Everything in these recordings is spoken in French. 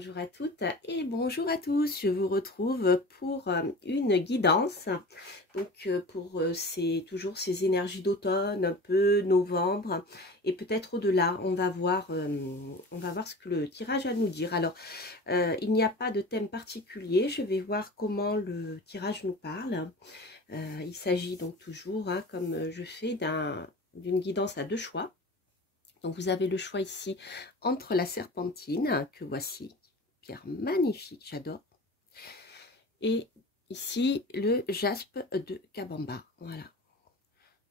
Bonjour à toutes et bonjour à tous. Je vous retrouve pour une guidance. Donc pour toujours ces énergies d'automne, un peu novembre et peut-être au-delà. On va voir ce que le tirage a à nous dire. Alors il n'y a pas de thème particulier. Je vais voir comment le tirage nous parle. Il s'agit donc toujours, comme je fais, d'une guidance à deux choix. Donc vous avez le choix ici entre la serpentine, que voici, pierre magnifique, j'adore. Et ici, le jaspe de Kabamba. Voilà.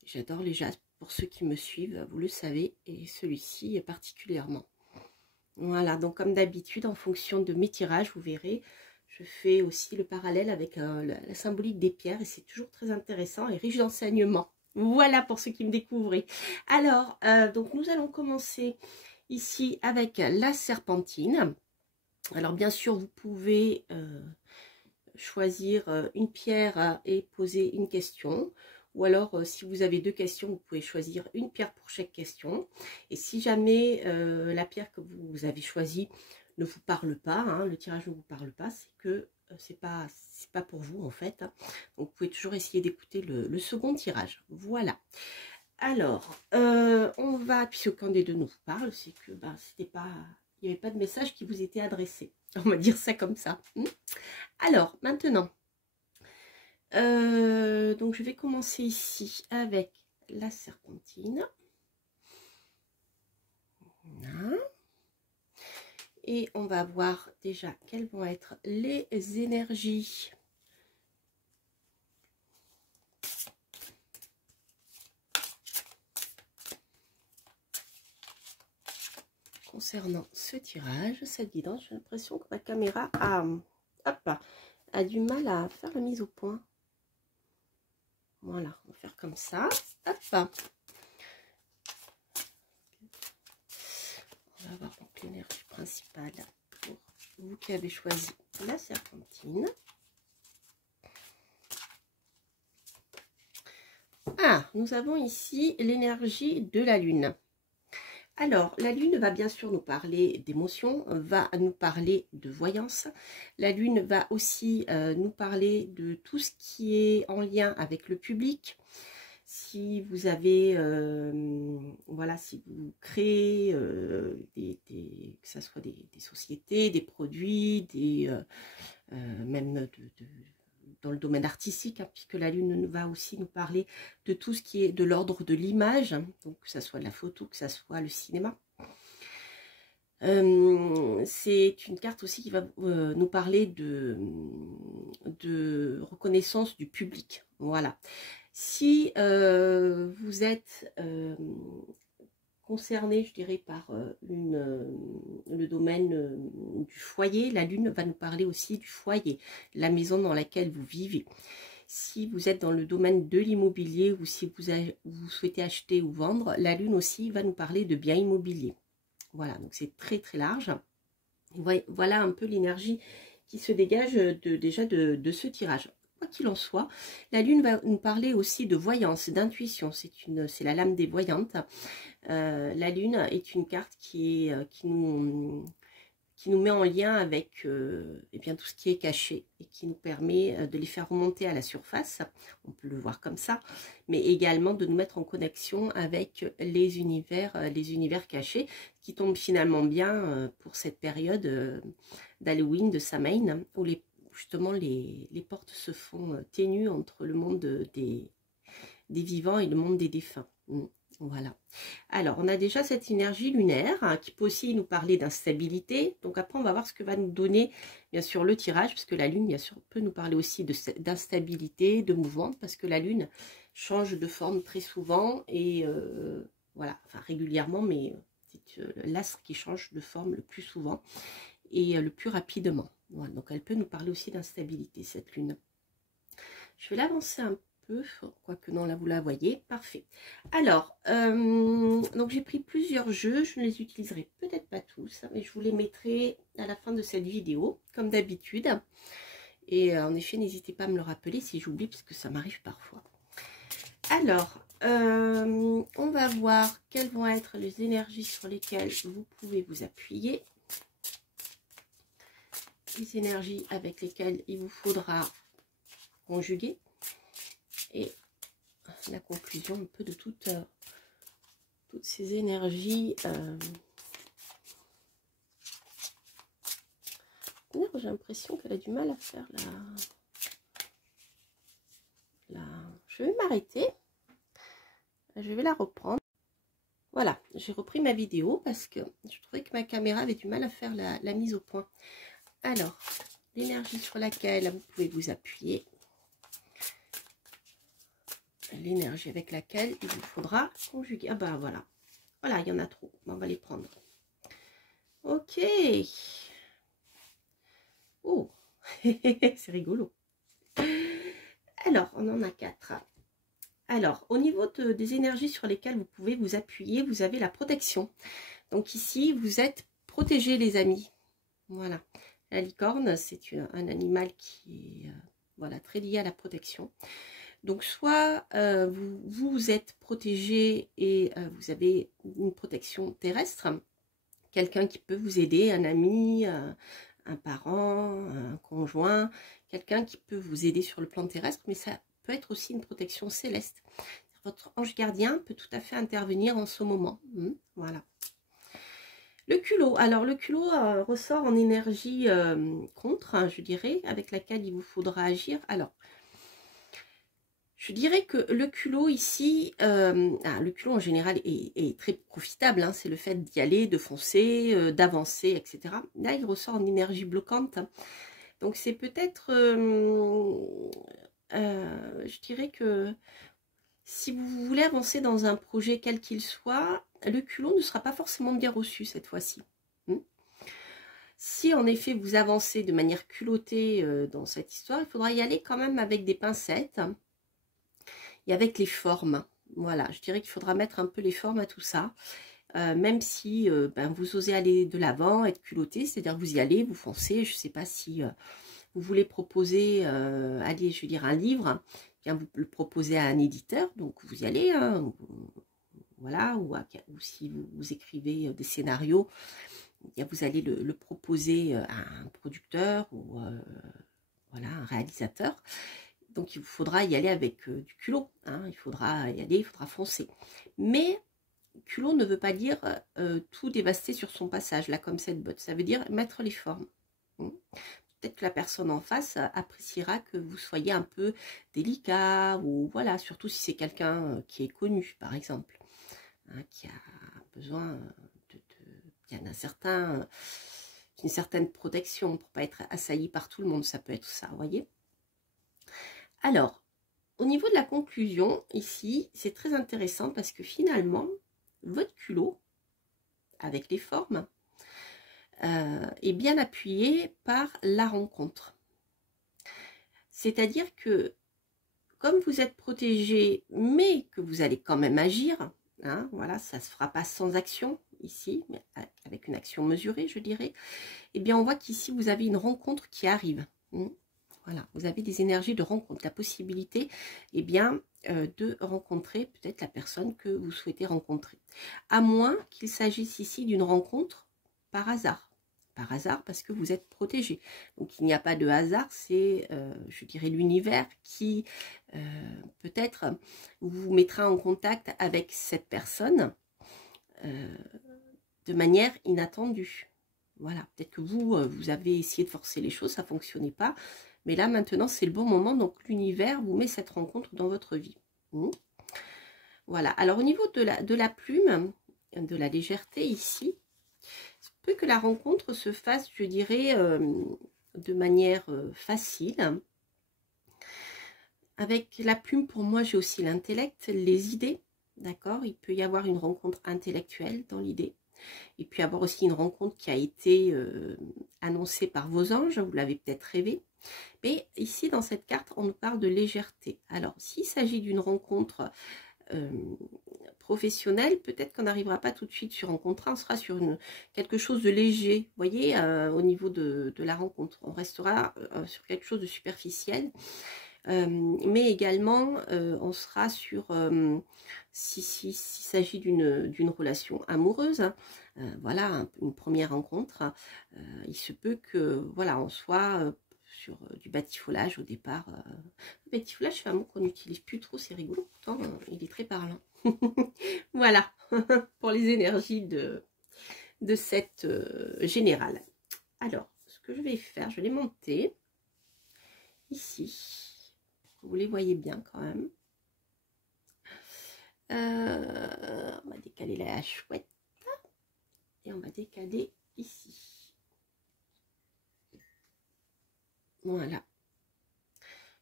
J'adore les jaspes, pour ceux qui me suivent, vous le savez, et celui-ci particulièrement. Voilà, donc comme d'habitude, en fonction de mes tirages, vous verrez, je fais aussi le parallèle avec la symbolique des pierres, et c'est toujours très intéressant et riche d'enseignements. Voilà pour ceux qui me découvrent. Alors, donc nous allons commencer ici avec la serpentine. Alors bien sûr, vous pouvez choisir une pierre et poser une question. Ou alors, si vous avez deux questions, vous pouvez choisir une pierre pour chaque question. Et si jamais la pierre que vous avez choisie ne vous parle pas, le tirage ne vous parle pas, c'est que c'est pas pour vous en fait. Donc, vous pouvez toujours essayer d'écouter le second tirage. Voilà. Alors, on va, puisqu'aucun des deux nous parle, c'est que il n'y avait pas de message qui vous était adressé. On va dire ça comme ça. Alors, maintenant, donc je vais commencer ici avec la serpentine. Voilà. Et on va voir déjà quelles vont être les énergies concernant ce tirage, cette guidance. J'ai l'impression que ma caméra a du mal à faire la mise au point. Voilà, on va faire comme ça. Hop. On va voir donc l'énergie principale pour vous qui avez choisi la serpentine. Nous avons ici l'énergie de la lune. Alors, la lune va bien sûr nous parler d'émotions, va nous parler de voyance. La lune va aussi nous parler de tout ce qui est en lien avec le public. Si vous avez, voilà, si vous créez que ce soit des sociétés, des produits, même dans le domaine artistique, puisque la lune va aussi nous parler de tout ce qui est de l'ordre de l'image, donc que ce soit de la photo, que ce soit le cinéma. C'est une carte aussi qui va nous parler de reconnaissance du public. Voilà. Si vous êtes concerné, je dirais, par le domaine du foyer, la lune va nous parler aussi du foyer, la maison dans laquelle vous vivez. Si vous êtes dans le domaine de l'immobilier ou si vous souhaitez acheter ou vendre, la lune aussi va nous parler de biens immobiliers. Voilà, donc c'est très très large. Voilà un peu l'énergie qui se dégage déjà de ce tirage. Quoi qu'il en soit, la lune va nous parler aussi de voyance, d'intuition. C'est la lame des voyantes. La lune est une carte qui nous met en lien avec bien, tout ce qui est caché et qui nous permet de les faire remonter à la surface. On peut le voir comme ça, mais également de nous mettre en connexion avec les univers cachés, qui tombent finalement bien pour cette période d'Halloween, de Samhain, où justement les portes se font ténues entre le monde des vivants et le monde des défunts. Voilà. Alors, on a déjà cette énergie lunaire qui peut aussi nous parler d'instabilité. Donc après, on va voir ce que va nous donner, bien sûr, le tirage, parce que la lune, bien sûr, peut nous parler aussi d'instabilité, de mouvement, parce que la lune change de forme très souvent et voilà, enfin régulièrement, mais c'est l'astre qui change de forme le plus souvent et le plus rapidement. Voilà, donc elle peut nous parler aussi d'instabilité, cette lune. Je vais l'avancer un peu, quoique non, là vous la voyez, parfait. Alors, donc j'ai pris plusieurs jeux, je ne les utiliserai peut-être pas tous, mais je vous les mettrai à la fin de cette vidéo, comme d'habitude. Et en effet, n'hésitez pas à me le rappeler si j'oublie, parce que ça m'arrive parfois. Alors, on va voir quelles vont être les énergies sur lesquelles vous pouvez vous appuyer. les énergies avec lesquelles il vous faudra conjuguer. Et la conclusion un peu de toutes ces énergies. J'ai l'impression qu'elle a du mal à faire Je vais m'arrêter. Je vais la reprendre. Voilà, j'ai repris ma vidéo parce que je trouvais que ma caméra avait du mal à faire la mise au point. Alors, l'énergie sur laquelle vous pouvez vous appuyer. L'énergie avec laquelle il vous faudra conjuguer. Ah ben voilà. Voilà, il y en a trop. On va les prendre. Ok. Oh, c'est rigolo. Alors, on en a 4. Alors, au niveau des énergies sur lesquelles vous pouvez vous appuyer, vous avez la protection. Donc ici, vous êtes protégés, les amis. Voilà. La licorne, c'est un animal qui est voilà, très lié à la protection. Donc, soit vous êtes protégé et vous avez une protection terrestre, quelqu'un qui peut vous aider, un ami, un parent, un conjoint, quelqu'un qui peut vous aider sur le plan terrestre, mais ça peut être aussi une protection céleste. Votre ange gardien peut tout à fait intervenir en ce moment. Voilà. Le culot. Alors, le culot ressort en énergie contre, hein, je dirais, avec laquelle il vous faudra agir. Alors, je dirais que le culot ici, le culot en général est très profitable, hein, c'est le fait d'y aller, de foncer, d'avancer, etc. Là, il ressort en énergie bloquante. Donc, c'est peut-être, je dirais que si vous voulez avancer dans un projet quel qu'il soit, le culot ne sera pas forcément bien reçu cette fois-ci. Si en effet vous avancez de manière culottée dans cette histoire, il faudra y aller quand même avec des pincettes. Et avec les formes, voilà, je dirais qu'il faudra mettre un peu les formes à tout ça, même si vous osez aller de l'avant, être culotté, c'est-à-dire vous y allez, vous foncez. Je ne sais pas si vous voulez proposer, allez, je veux dire un livre, bien vous le proposez à un éditeur, donc vous y allez, hein, voilà, ou si vous écrivez des scénarios, bien vous allez le proposer à un producteur ou voilà, un réalisateur. Donc, il vous faudra y aller avec du culot. Hein, il faudra y aller, il faudra foncer. Mais culot ne veut pas dire tout dévaster sur son passage, là, comme cette botte. Ça veut dire mettre les formes. Peut-être que la personne en face appréciera que vous soyez un peu délicat, ou voilà, surtout si c'est quelqu'un qui est connu, par exemple, hein, qui a besoin d'une certaine protection pour ne pas être assailli par tout le monde. Ça peut être ça, vous voyez. Alors, au niveau de la conclusion, ici, c'est très intéressant parce que finalement, votre culot, avec les formes, est bien appuyé par la rencontre. C'est-à-dire que, comme vous êtes protégé, mais que vous allez quand même agir, hein, voilà, ça ne se fera pas sans action, ici, mais avec une action mesurée, je dirais, eh bien, on voit qu'ici, vous avez une rencontre qui arrive. Voilà, vous avez des énergies de rencontre, la possibilité de rencontrer peut-être la personne que vous souhaitez rencontrer. À moins qu'il s'agisse ici d'une rencontre par hasard. Par hasard parce que vous êtes protégé. Donc il n'y a pas de hasard, c'est, je dirais, l'univers qui peut-être vous mettra en contact avec cette personne de manière inattendue. Voilà, peut-être que vous avez essayé de forcer les choses, ça ne fonctionnait pas. Mais là, maintenant, c'est le bon moment. Donc, l'univers vous met cette rencontre dans votre vie. Voilà. Alors, au niveau de la plume, de la légèreté ici, il se peut que la rencontre se fasse, je dirais, de manière facile. Avec la plume, pour moi, j'ai aussi l'intellect, les idées. D'accord? Il peut y avoir une rencontre intellectuelle dans l'idée. Et puis avoir aussi une rencontre qui a été annoncée par vos anges. Vous l'avez peut-être rêvé. Mais ici, dans cette carte, on nous parle de légèreté. Alors, s'il s'agit d'une rencontre professionnelle, peut-être qu'on n'arrivera pas tout de suite sur un contrat, on sera sur quelque chose de léger, vous voyez, au niveau de la rencontre. On restera sur quelque chose de superficiel. Mais également, on sera sur, s'il s'agit d'une relation amoureuse, hein, voilà, une première rencontre, il se peut que, voilà, on soit sur du batifolage au départ. Le batifolage, c'est un mot qu'on n'utilise plus trop, c'est rigolo, pourtant, il est très parlant. Voilà, pour les énergies de cette générale. Alors, ce que je vais faire, je vais les monter ici. Vous les voyez bien quand même. On va décaler la chouette. Et on va décaler ici. Voilà.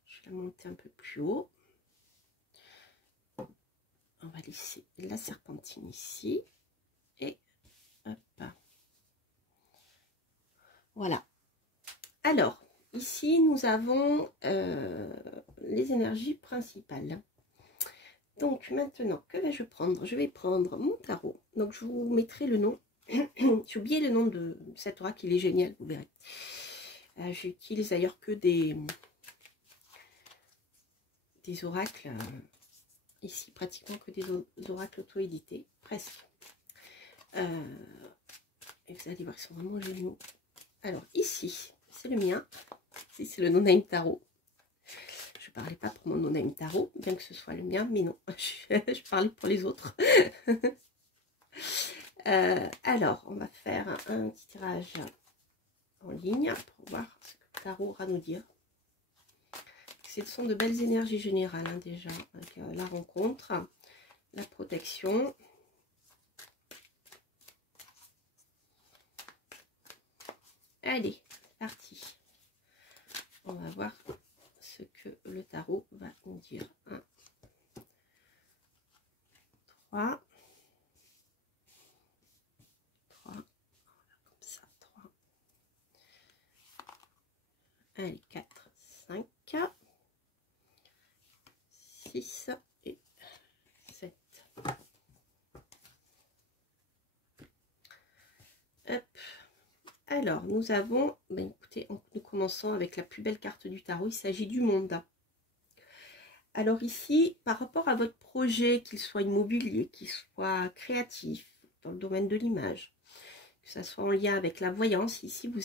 Je vais la monter un peu plus haut. On va laisser la serpentine ici. Et hop. Voilà. Alors, ici, nous avons les énergies principales. Donc, maintenant, que vais-je prendre? Je vais prendre mon tarot. Donc, je vous mettrai le nom. J'ai oublié le nom de cet oracle, il est génial, vous verrez. J'utilise d'ailleurs que des oracles, ici, pratiquement que des oracles auto-édités, presque. Et vous allez voir, ils sont vraiment géniaux. Alors, ici, c'est le mien. Ici, c'est le No-Name Tarot. Je ne parlais pas pour mon No-Name Tarot, bien que ce soit le mien, mais non, je parlais pour les autres. Alors, on va faire un petit tirage en ligne pour voir ce que le tarot aura à nous dire. Ce sont de belles énergies générales, hein, déjà, avec la rencontre, la protection. Allez, parti. On va voir ce que le tarot va nous dire. 1, 3. 3. Comme ça, 3. Allez, 4, 5, 6 et 7. Hop. Alors, nous avons, ben écoutez, nous commençons avec la plus belle carte du tarot, il s'agit du monde. Alors ici, par rapport à votre projet, qu'il soit immobilier, qu'il soit créatif, dans le domaine de l'image, que ça soit en lien avec la voyance, ici vous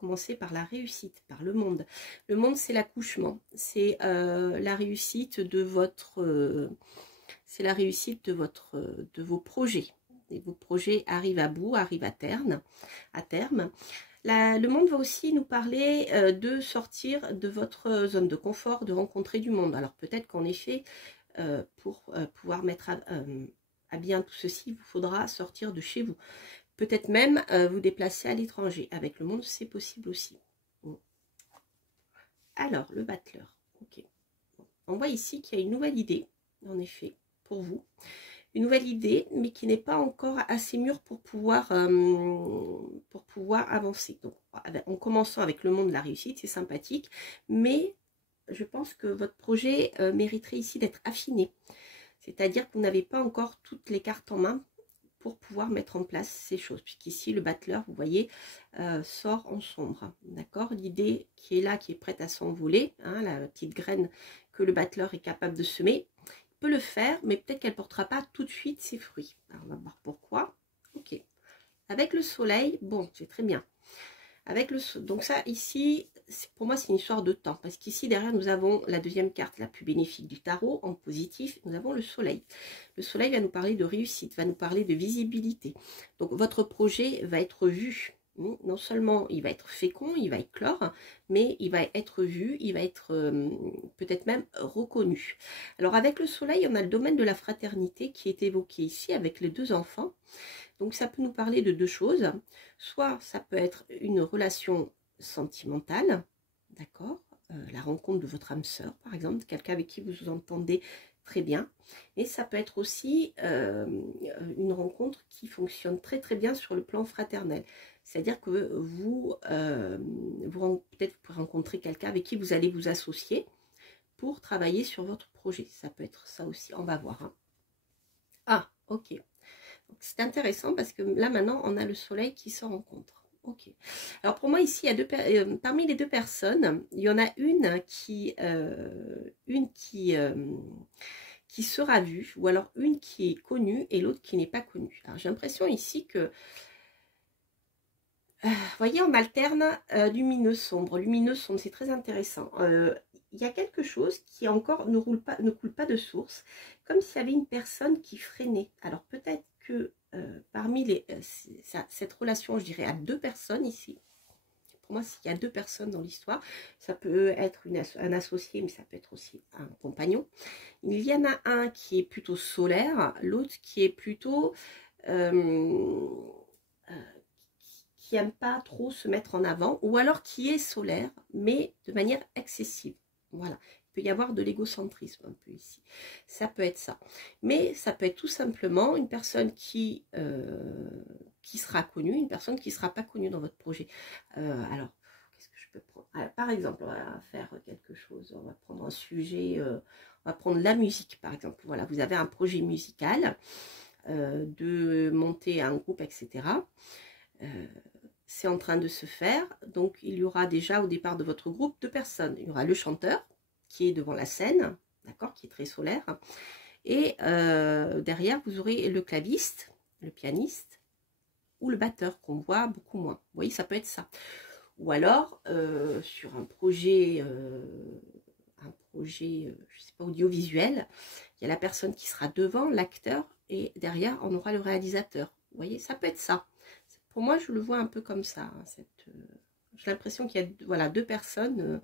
commencez par la réussite, par le monde. Le monde, c'est l'accouchement, c'est la réussite de votre... c'est la réussite de vos projets. Et vos projets arrivent à bout, arrivent à terme. Le monde va aussi nous parler de sortir de votre zone de confort, de rencontrer du monde. Alors peut-être qu'en effet, pour pouvoir mettre à bien tout ceci, il vous faudra sortir de chez vous. Peut-être même vous déplacer à l'étranger. Avec le monde, c'est possible aussi. Bon. Alors, le battleur. Ok. On voit ici qu'il y a une nouvelle idée, en effet, pour vous. Une nouvelle idée, mais qui n'est pas encore assez mûre pour pouvoir avancer. Donc, en commençant avec le monde de la réussite, c'est sympathique, mais je pense que votre projet mériterait ici d'être affiné. C'est-à-dire que vous n'avez pas encore toutes les cartes en main pour pouvoir mettre en place ces choses. Puisqu'ici, le battleur, vous voyez, sort en sombre. D'accord? L'idée qui est là, qui est prête à s'envoler, hein, la petite graine que le battleur est capable de semer, peut le faire, mais peut-être qu'elle ne portera pas tout de suite ses fruits. Alors, on va voir pourquoi. Ok. Avec le soleil, bon, c'est très bien. Avec le donc ça, ici, pour moi, c'est une histoire de temps. Parce qu'ici, derrière, nous avons la deuxième carte la plus bénéfique du tarot, en positif. Nous avons le soleil. Le soleil va nous parler de réussite, va nous parler de visibilité. Donc, votre projet va être vu. Non seulement il va être fécond, il va éclore, mais il va être vu, il va être peut-être même reconnu. Alors avec le soleil, on a le domaine de la fraternité qui est évoqué ici avec les deux enfants. Donc ça peut nous parler de deux choses. Soit ça peut être une relation sentimentale, d'accord, la rencontre de votre âme sœur par exemple, quelqu'un avec qui vous vous entendez très bien. Et ça peut être aussi une rencontre qui fonctionne très très bien sur le plan fraternel. C'est-à-dire que vous peut-être vous pourrez rencontrer quelqu'un avec qui vous allez vous associer pour travailler sur votre projet. Ça peut être ça aussi, on va voir. Hein. Ah, ok. C'est intéressant parce que là maintenant on a le soleil qui se rencontre. Ok. Alors pour moi ici, il y a parmi les deux personnes, il y en a une qui sera vue, ou alors une qui est connue et l'autre qui n'est pas connue. Alors j'ai l'impression ici que, vous voyez, on alterne lumineux, sombre, c'est très intéressant. Il y a quelque chose qui encore ne coule pas de source, comme s'il y avait une personne qui freinait. Alors peut-être que parmi cette relation, je dirais à deux personnes ici. Pour moi, s'il y a deux personnes dans l'histoire, ça peut être un associé, mais ça peut être aussi un compagnon. Il y en a un qui est plutôt solaire, l'autre qui est plutôt qui n'aime pas trop se mettre en avant, ou alors qui est solaire, mais de manière excessive. Voilà. Il peut y avoir de l'égocentrisme un peu ici. Ça peut être ça. Mais ça peut être tout simplement une personne qui sera connue, une personne qui ne sera pas connue dans votre projet. Alors, qu'est-ce que je peux prendre? Alors, par exemple, on va faire quelque chose. On va prendre un sujet, on va prendre la musique, par exemple. Voilà, vous avez un projet musical, de monter un groupe, etc. C'est en train de se faire. Donc, il y aura déjà au départ de votre groupe deux personnes. Il y aura le chanteur qui est devant la scène, d'accord, qui est très solaire. Et derrière, vous aurez le claviste, le pianiste ou le batteur qu'on voit beaucoup moins. Vous voyez, ça peut être ça. Ou alors, sur un projet, je sais pas, audiovisuel, il y a la personne qui sera devant, l'acteur, et derrière, on aura le réalisateur. Vous voyez, ça peut être ça. Pour moi, je le vois un peu comme ça. Hein, j'ai l'impression qu'il y a voilà, deux personnes.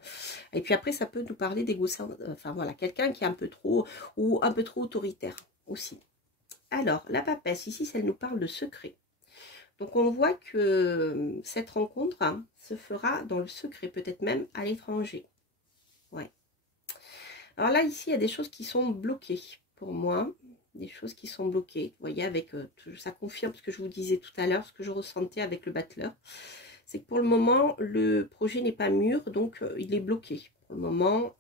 Et puis après, ça peut nous parler d'égocentrisme. Enfin voilà, quelqu'un qui est un peu trop ou un peu trop autoritaire aussi. Alors, la papesse, ici, elle nous parle de secret. Donc, on voit que cette rencontre se fera dans le secret, peut-être même à l'étranger. Ouais. Alors là, ici, il y a des choses qui sont bloquées pour moi. Des choses qui sont bloquées. Vous voyez, avec ça confirme ce que je vous disais tout à l'heure, ce que je ressentais avec le battleur. C'est que pour le moment, le projet n'est pas mûr, donc il est bloqué. Pour le moment,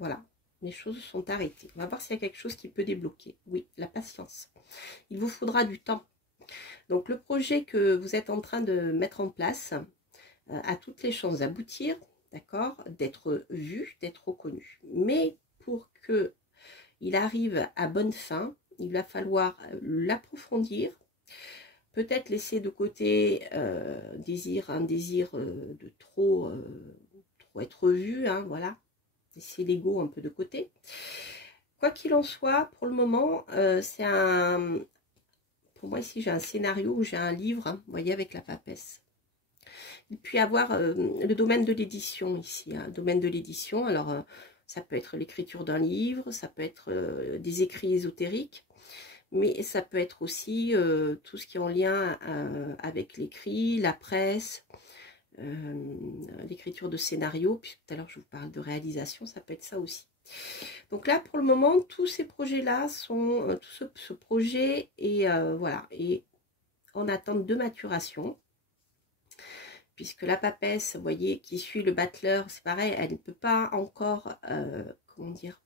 voilà, les choses sont arrêtées. On va voir s'il y a quelque chose qui peut débloquer. Oui, la patience. Il vous faudra du temps. Donc le projet que vous êtes en train de mettre en place a toutes les chances d'aboutir, d'accord, d'être vu, d'être reconnu. Mais pour que il arrive à bonne fin, il va falloir l'approfondir, peut-être laisser de côté un désir de trop être vu, hein, voilà, laisser l'ego un peu de côté. Quoi qu'il en soit, pour le moment, c'est pour moi ici j'ai un scénario, j'ai un livre, hein, vous voyez, avec la papesse. Et puis avoir le domaine de l'édition ici, hein, domaine de l'édition, alors ça peut être l'écriture d'un livre, ça peut être des écrits ésotériques, mais ça peut être aussi tout ce qui est en lien avec l'écrit, la presse, l'écriture de scénarios, puis tout à l'heure je vous parle de réalisation, ça peut être ça aussi. Donc là, pour le moment, tous ces projets-là sont, tout ce projet est, voilà, est en attente de maturation. Puisque la papesse, vous voyez, qui suit le battleur, c'est pareil, elle ne peut pas encore, comment dire,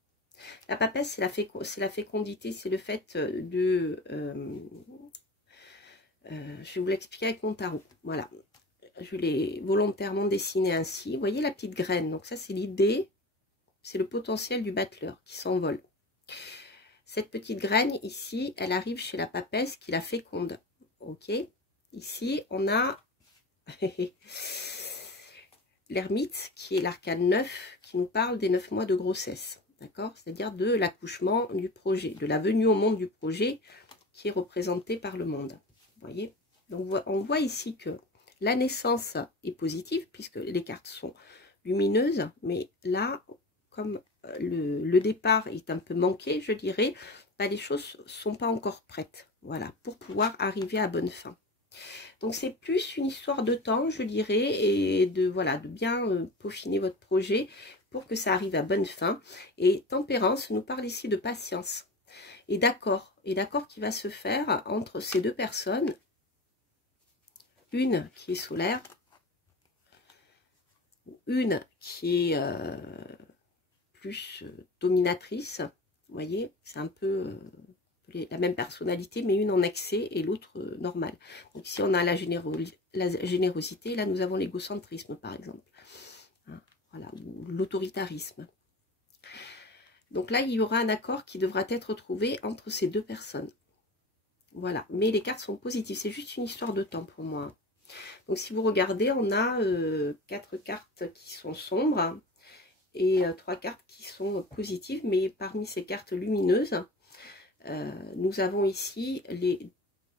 la papesse, c'est la fécondité, c'est le fait de, je vais vous l'expliquer avec mon tarot, voilà, je l'ai volontairement dessiné ainsi, vous voyez la petite graine, donc ça c'est l'idée, c'est le potentiel du battleur qui s'envole. Cette petite graine ici, elle arrive chez la papesse qui la féconde, ok. Ici, on a l'ermite qui est l'arcane 9 qui nous parle des 9 mois de grossesse, d'accord, c'est-à-dire de l'accouchement du projet, de la venue au monde du projet qui est représenté par le monde, vous voyez. Donc on voit ici que la naissance est positive puisque les cartes sont lumineuses, mais là, comme le départ est un peu manqué, je dirais, bah, les choses ne sont pas encore prêtes, voilà, pour pouvoir arriver à bonne fin. Donc c'est plus une histoire de temps, je dirais, et de, voilà, de bien peaufiner votre projet pour que ça arrive à bonne fin. Et tempérance nous parle ici de patience et d'accord qui va se faire entre ces deux personnes, une qui est solaire, une qui est plus dominatrice, vous voyez, c'est un peu la même personnalité, mais une en excès et l'autre normale. Donc ici, on a la générosité, là, nous avons l'égocentrisme, par exemple. Hein, voilà, ou l'autoritarisme. Donc là, il y aura un accord qui devra être trouvé entre ces deux personnes. Voilà, mais les cartes sont positives, c'est juste une histoire de temps pour moi. Donc si vous regardez, on a 4 cartes qui sont sombres et 3 cartes qui sont positives, mais parmi ces cartes lumineuses, nous avons ici les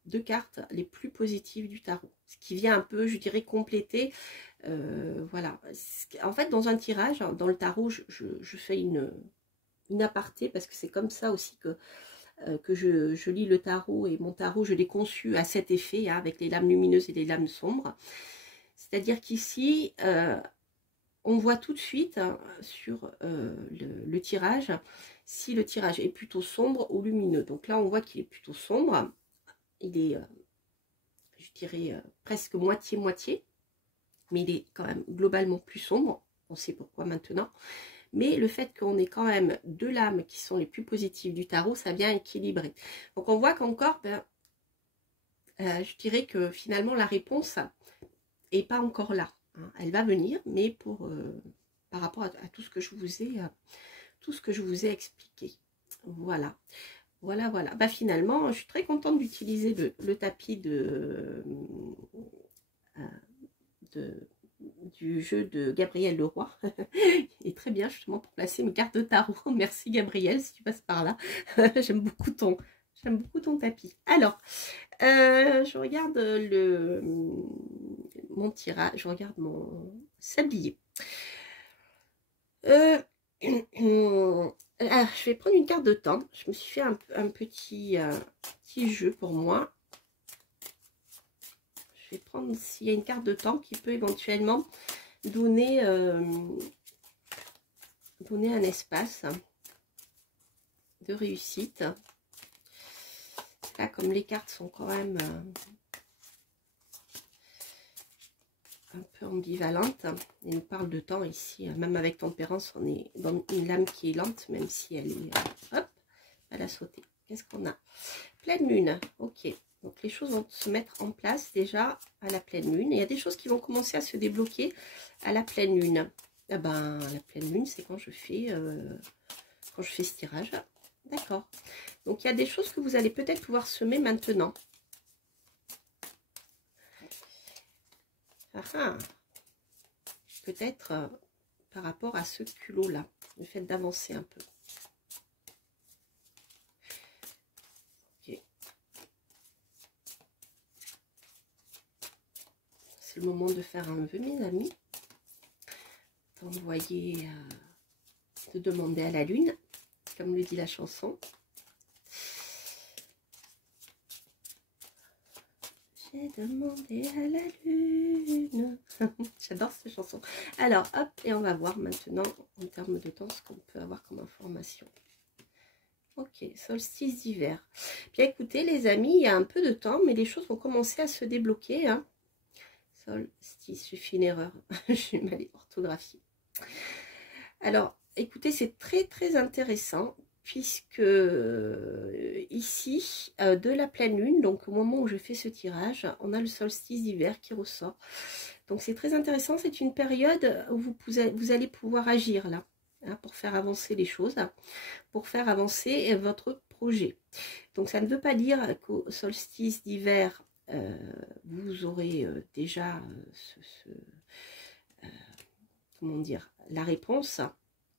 2 cartes les plus positives du tarot. Ce qui vient un peu, je dirais, compléter, voilà. En fait, dans un tirage, dans le tarot, je fais une aparté, parce que c'est comme ça aussi que je lis le tarot, et mon tarot, je l'ai conçu à cet effet, hein, avec les lames lumineuses et les lames sombres. C'est-à-dire qu'ici, on voit tout de suite, hein, sur le tirage, si le tirage est plutôt sombre ou lumineux. Donc là, on voit qu'il est plutôt sombre. Il est, je dirais, presque moitié-moitié, mais il est quand même globalement plus sombre. On sait pourquoi maintenant. Mais le fait qu'on ait quand même 2 lames qui sont les plus positives du tarot, ça vient équilibrer. Donc on voit qu'encore, je dirais que finalement la réponse n'est pas encore là. Hein. Elle va venir, mais par rapport à tout ce que je vous ai expliqué. Voilà. Voilà. Finalement, je suis très contente d'utiliser le tapis du jeu de Gabriel Leroy. Il est très bien justement pour placer mes cartes de tarot. Merci Gabriel, si tu passes par là. J'aime beaucoup ton tapis. Alors, je regarde mon tirage, je regarde mon sablier. Alors, je vais prendre une carte de temps. Je me suis fait un petit jeu pour moi. Je vais prendre s'il y a une carte de temps qui peut éventuellement donner un espace de réussite. Là, comme les cartes sont quand même un peu ambivalentes, elles nous parlent de temps ici, même avec tempérance, on est dans une lame qui est lente, même si elle est, hop, elle a sauté. Qu'est-ce qu'on a? Pleine lune, ok. Donc les choses vont se mettre en place déjà à la pleine lune. Et il y a des choses qui vont commencer à se débloquer à la pleine lune. Ah ben, la pleine lune, c'est quand je fais ce tirage. D'accord. Donc il y a des choses que vous allez peut-être pouvoir semer maintenant. Ah, peut-être par rapport à ce culot-là, le fait d'avancer un peu. C'est le moment de faire un vœu, mes amis. D'envoyer, de demander à la lune, comme le dit la chanson. J'ai demandé à la lune. J'adore cette chanson. Alors, hop, et on va voir maintenant, en termes de temps, ce qu'on peut avoir comme information. Ok, solstice d'hiver. Bien écoutez, les amis, il y a un peu de temps, mais les choses vont commencer à se débloquer. Hein. Solstice, j'ai fait une erreur. J'ai mal orthographié. Alors, écoutez, c'est très intéressant, puisque ici, de la pleine lune, donc au moment où je fais ce tirage, on a le solstice d'hiver qui ressort. Donc c'est très intéressant, c'est une période où vous allez pouvoir agir là, hein, pour faire avancer les choses, pour faire avancer votre projet. Donc ça ne veut pas dire qu'au solstice d'hiver, vous aurez déjà comment dire, la réponse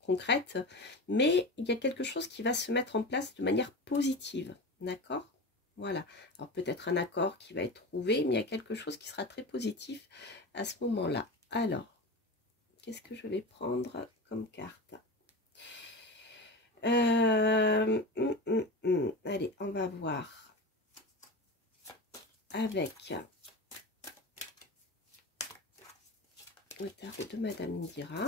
concrète, mais il y a quelque chose qui va se mettre en place de manière positive, d'accord? Voilà, alors peut-être un accord qui va être trouvé, mais il y a quelque chose qui sera très positif à ce moment-là. Alors, qu'est-ce que je vais prendre comme carte? Allez, on va voir avec le tarot de Madame Indira.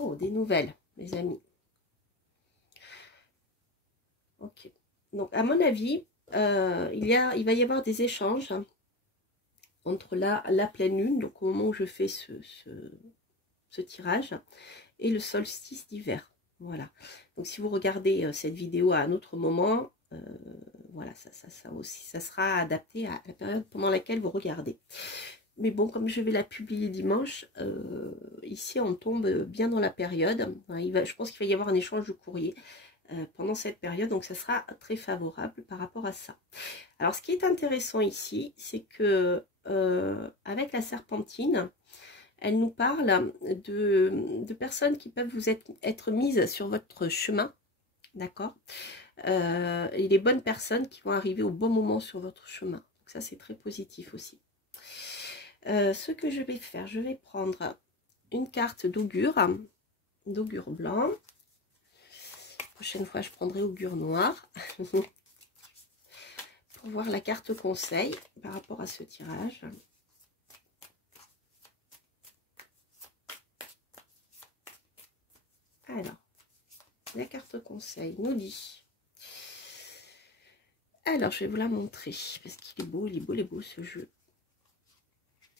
Oh, des nouvelles, mes amis. Ok. Donc, à mon avis, il va y avoir des échanges entre la pleine lune, donc au moment où je fais ce tirage, et le solstice d'hiver. Voilà. Donc si vous regardez cette vidéo à un autre moment, voilà, ça aussi, ça sera adapté à la période pendant laquelle vous regardez. Mais bon, comme je vais la publier dimanche, ici on tombe bien dans la période. Je pense qu'il va y avoir un échange de courrier pendant cette période, donc ça sera très favorable par rapport à ça. Alors ce qui est intéressant ici, c'est que avec la serpentine, elle nous parle de personnes qui peuvent vous être mises sur votre chemin, d'accord, et les bonnes personnes qui vont arriver au bon moment sur votre chemin. Donc ça c'est très positif aussi. Ce que je vais faire, je vais prendre une carte d'augure blanc. La prochaine fois, je prendrai augure noir pour voir la carte conseil par rapport à ce tirage. Alors, la carte conseil nous dit... Alors, je vais vous la montrer parce qu'il est beau, il est beau, il est beau ce jeu.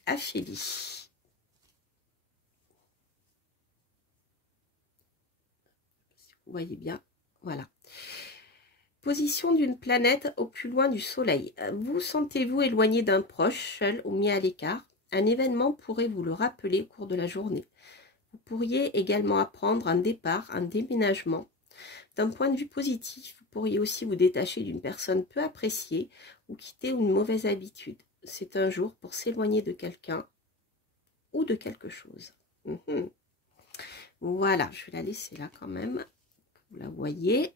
Aphélie. Si vous voyez bien, voilà. Position d'une planète au plus loin du soleil. Vous sentez-vous éloigné d'un proche, seul ou mis à l'écart? Un événement pourrait vous le rappeler au cours de la journée. Vous pourriez également apprendre un départ, un déménagement. D'un point de vue positif, vous pourriez aussi vous détacher d'une personne peu appréciée ou quitter une mauvaise habitude. C'est un jour pour s'éloigner de quelqu'un ou de quelque chose. Voilà, je vais la laisser là quand même. Vous la voyez.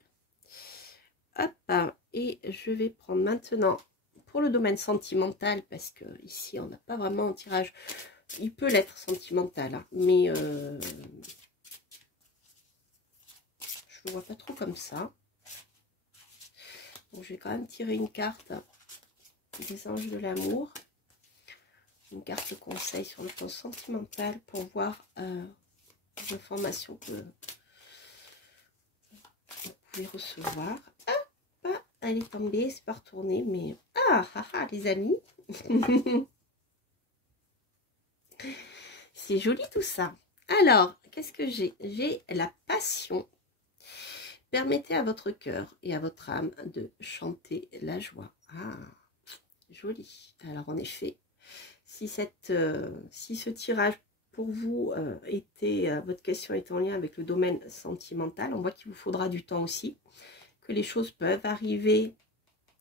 Hop, et je vais prendre maintenant pour le domaine sentimental, parce que ici on n'a pas vraiment un tirage. Il peut l'être sentimental, hein, mais je ne vois pas trop comme ça. Donc je vais quand même tirer une carte des anges de l'amour, une carte conseil sur le plan sentimental pour voir les informations que vous pouvez recevoir. Elle est tombée, c'est pas retourné, mais les amis. C'est joli tout ça. Alors, qu'est-ce que j'ai? J'ai la passion. Permettez à votre cœur et à votre âme de chanter la joie. Joli. Alors, en effet, si ce tirage pour vous votre question est en lien avec le domaine sentimental, on voit qu'il vous faudra du temps aussi, que les choses peuvent arriver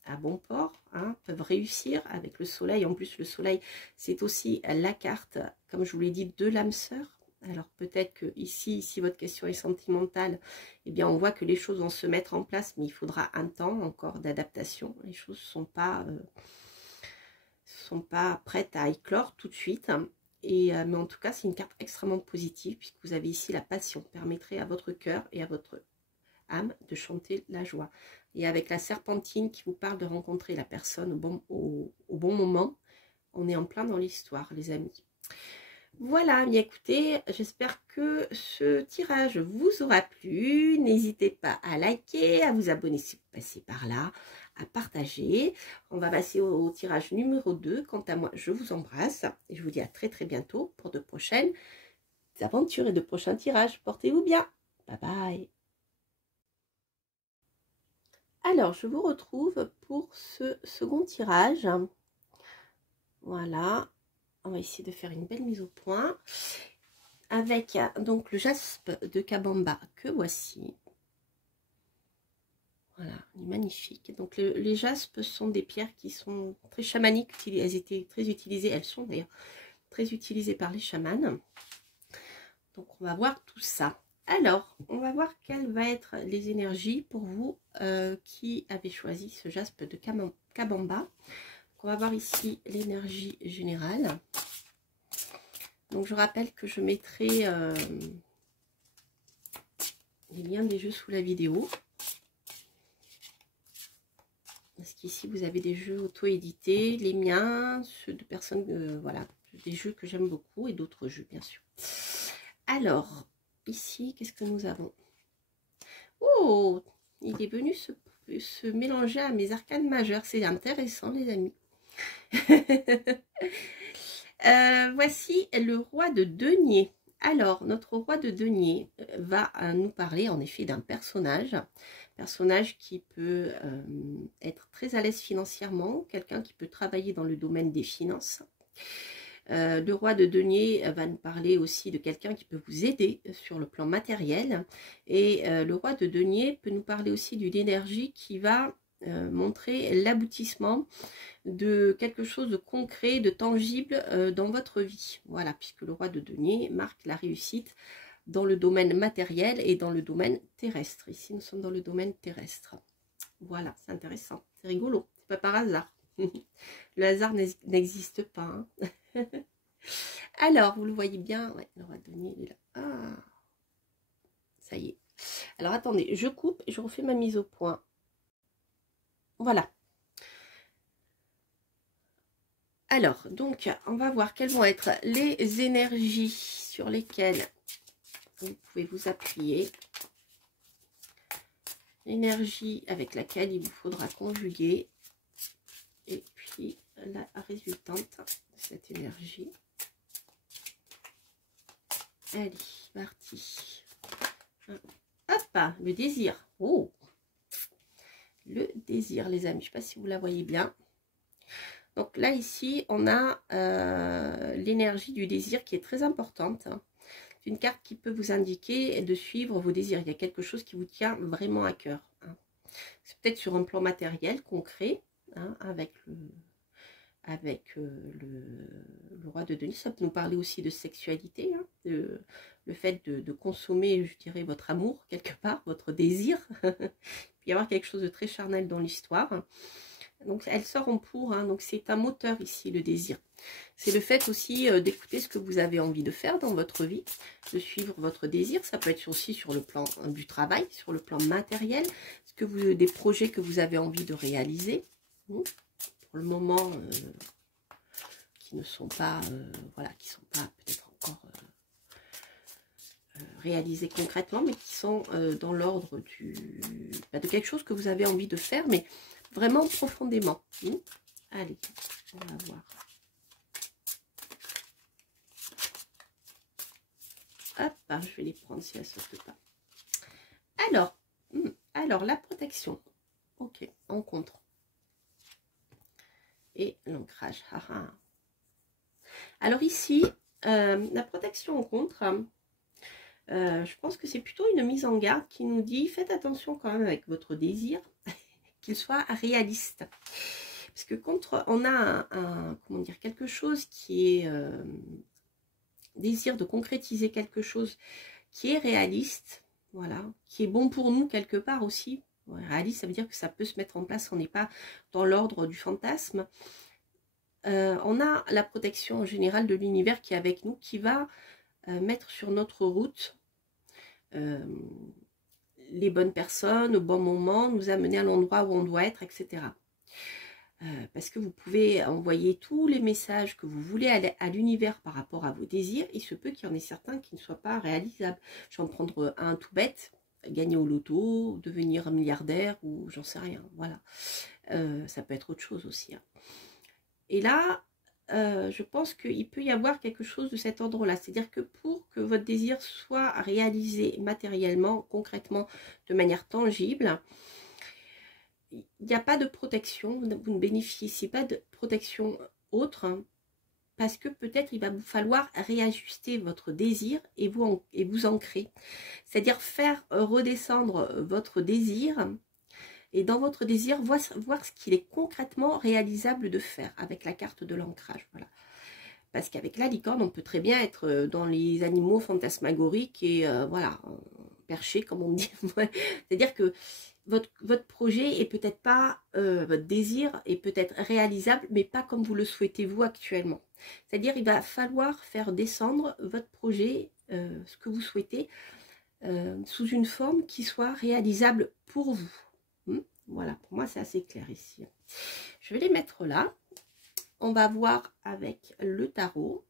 à bon port, hein, peuvent réussir avec le soleil. En plus, le soleil, c'est aussi la carte, comme je vous l'ai dit, de l'âme sœur. Alors peut-être que ici, si votre question est sentimentale, eh bien on voit que les choses vont se mettre en place, mais il faudra un temps encore d'adaptation. Les choses ne sont pas prêtes à éclore tout de suite. Mais en tout cas, c'est une carte extrêmement positive, puisque vous avez ici la passion. Permettrait à votre cœur et à votre âme de chanter la joie. Et avec la serpentine qui vous parle de rencontrer la personne au bon moment, on est en plein dans l'histoire, les amis. Voilà, bien écoutez, j'espère que ce tirage vous aura plu. N'hésitez pas à liker, à vous abonner si vous passez par là, à partager. On va passer au tirage numéro 2. Quant à moi, je vous embrasse et je vous dis à très très bientôt pour de prochaines aventures et de prochains tirages. Portez-vous bien. Bye bye. Alors, je vous retrouve pour ce second tirage. Voilà. On va essayer de faire une belle mise au point. Avec donc le jaspe de Kabamba que voici. Voilà, il est magnifique. Donc les jaspes sont des pierres qui sont très chamaniques. Elles étaient très utilisées. Elles sont d'ailleurs très utilisées par les chamans. Donc on va voir tout ça. Alors, on va voir quelles vont être les énergies pour vous qui avez choisi ce jaspe de Kabamba. Donc, on va voir ici l'énergie générale. Donc, je rappelle que je mettrai les liens des jeux sous la vidéo. Parce qu'ici, vous avez des jeux auto-édités, les miens, ceux de personnes, voilà, des jeux que j'aime beaucoup et d'autres jeux, bien sûr. Alors, ici, qu'est-ce que nous avons? Oh, il est venu se mélanger à mes arcanes majeures. C'est intéressant, les amis. Voici le roi de denier. Alors, notre roi de denier va nous parler en effet d'un personnage qui peut être très à l'aise financièrement, quelqu'un qui peut travailler dans le domaine des finances. Le roi de denier va nous parler aussi de quelqu'un qui peut vous aider sur le plan matériel. Et le roi de denier peut nous parler aussi d'une énergie qui va montrer l'aboutissement de quelque chose de concret, de tangible dans votre vie. Voilà, puisque le roi de denier marque la réussite dans le domaine matériel et dans le domaine terrestre. Ici, nous sommes dans le domaine terrestre. Voilà, c'est intéressant, c'est rigolo, c'est pas par hasard. Le hasard n'existe pas. Hein. Alors, vous le voyez bien, ouais, le roi de denier, il est là. Ah, ça y est. Alors, attendez, je coupe et je refais ma mise au point. Voilà. Alors, donc, on va voir quelles vont être les énergies sur lesquelles vous pouvez vous appuyer. L'énergie avec laquelle il vous faudra conjuguer. Et puis, la résultante de cette énergie. Allez, parti. Hop, le désir. Oh, le désir, les amis. Je ne sais pas si vous la voyez bien. Donc là, ici, on a l'énergie du désir qui est très importante. C'est une carte qui peut vous indiquer de suivre vos désirs. Il y a quelque chose qui vous tient vraiment à cœur. Hein. C'est peut-être sur un plan matériel, concret, hein, avec le roi de denier. Ça peut nous parler aussi de sexualité, hein, le fait de consommer, je dirais, votre amour, quelque part, votre désir. Il peut y avoir quelque chose de très charnel dans l'histoire. Donc, elle sort en pour, hein, donc c'est un moteur ici, le désir. C'est le fait aussi d'écouter ce que vous avez envie de faire dans votre vie, de suivre votre désir. Ça peut être aussi sur le plan du travail, sur le plan matériel, des projets que vous avez envie de réaliser. Pour le moment, qui ne sont pas, voilà, qui sont pas peut-être encore réalisés concrètement, mais qui sont dans l'ordre de quelque chose que vous avez envie de faire, mais vraiment profondément. Allez, on va voir. Hop, je vais les prendre si elles ne sautent pas. Alors, la protection. Ok, en contre. Et l'ancrage. Alors ici, la protection en contre, je pense que c'est plutôt une mise en garde qui nous dit, faites attention quand même avec votre désir, qu'il soit réaliste. Parce que contre, on a comment dire, quelque chose qui est désir de concrétiser quelque chose qui est réaliste, voilà, qui est bon pour nous quelque part aussi. Ouais, réaliste, ça veut dire que ça peut se mettre en place, on n'est pas dans l'ordre du fantasme. On a la protection en général de l'univers qui est avec nous, qui va mettre sur notre route les bonnes personnes au bon moment, nous amener à l'endroit où on doit être, etc. Parce que vous pouvez envoyer tous les messages que vous voulez à l'univers par rapport à vos désirs. Il se peut qu'il y en ait certains qui ne soient pas réalisables. Je vais en prendre un tout bête, gagner au loto, devenir milliardaire ou j'en sais rien. Voilà, ça peut être autre chose aussi. Hein. Et là, je pense qu'il peut y avoir quelque chose de cet ordre-là. C'est-à-dire que pour que votre désir soit réalisé matériellement, concrètement, de manière tangible, il n'y a pas de protection, vous ne bénéficiez pas de protection autre, hein, parce que peut-être il va vous falloir réajuster votre désir et vous ancrer. C'est-à-dire faire redescendre votre désir et dans votre désir, voir ce qu'il est concrètement réalisable de faire avec la carte de l'ancrage. Voilà. Parce qu'avec la licorne, on peut très bien être dans les animaux fantasmagoriques et voilà, perché, comme on dit. C'est-à-dire que votre projet est peut-être pas, votre désir est peut-être réalisable, mais pas comme vous le souhaitez vous actuellement. C'est-à-dire il va falloir faire descendre votre projet, ce que vous souhaitez, sous une forme qui soit réalisable pour vous. Voilà, pour moi c'est assez clair ici. Je vais les mettre là. On va voir avec le tarot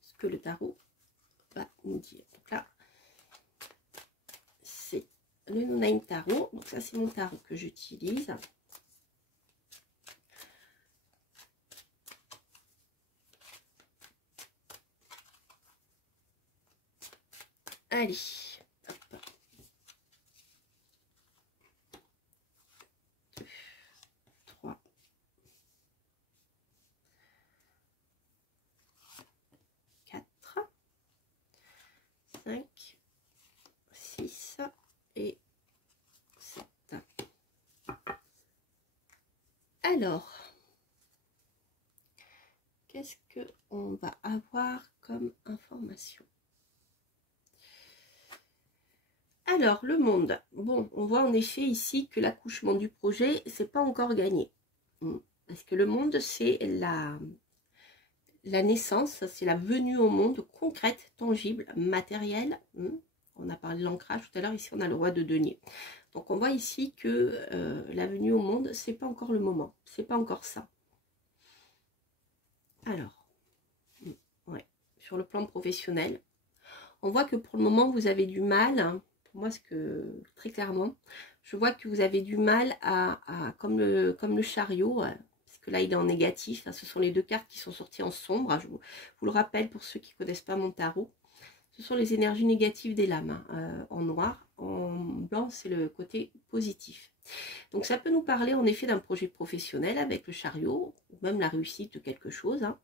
ce que le tarot va nous dire. Donc là, c'est le No Name Tarot. Donc ça, c'est mon tarot que j'utilise. Allez, hop. 2, 3, 4, 5, 6 et 7. Alors, qu'est-ce qu'on va avoir comme information? Alors, le monde. Bon, on voit en effet ici que l'accouchement du projet, c'est pas encore gagné. Parce que le monde, c'est la naissance, c'est la venue au monde concrète, tangible, matérielle. On a parlé de l'ancrage tout à l'heure, ici on a le roi de denier. Donc on voit ici que la venue au monde, c'est pas encore le moment, c'est pas encore ça. Alors, ouais, sur le plan professionnel, on voit que pour le moment vous avez du mal, hein, pour moi, très clairement, je vois que vous avez du mal comme le chariot, parce que là il est en négatif, hein, ce sont les deux cartes qui sont sorties en sombre, hein, je vous le rappelle pour ceux qui ne connaissent pas mon tarot, ce sont les énergies négatives des lames, hein, en noir, en blanc c'est le côté positif. Donc ça peut nous parler en effet d'un projet professionnel avec le chariot, ou même la réussite de quelque chose, hein.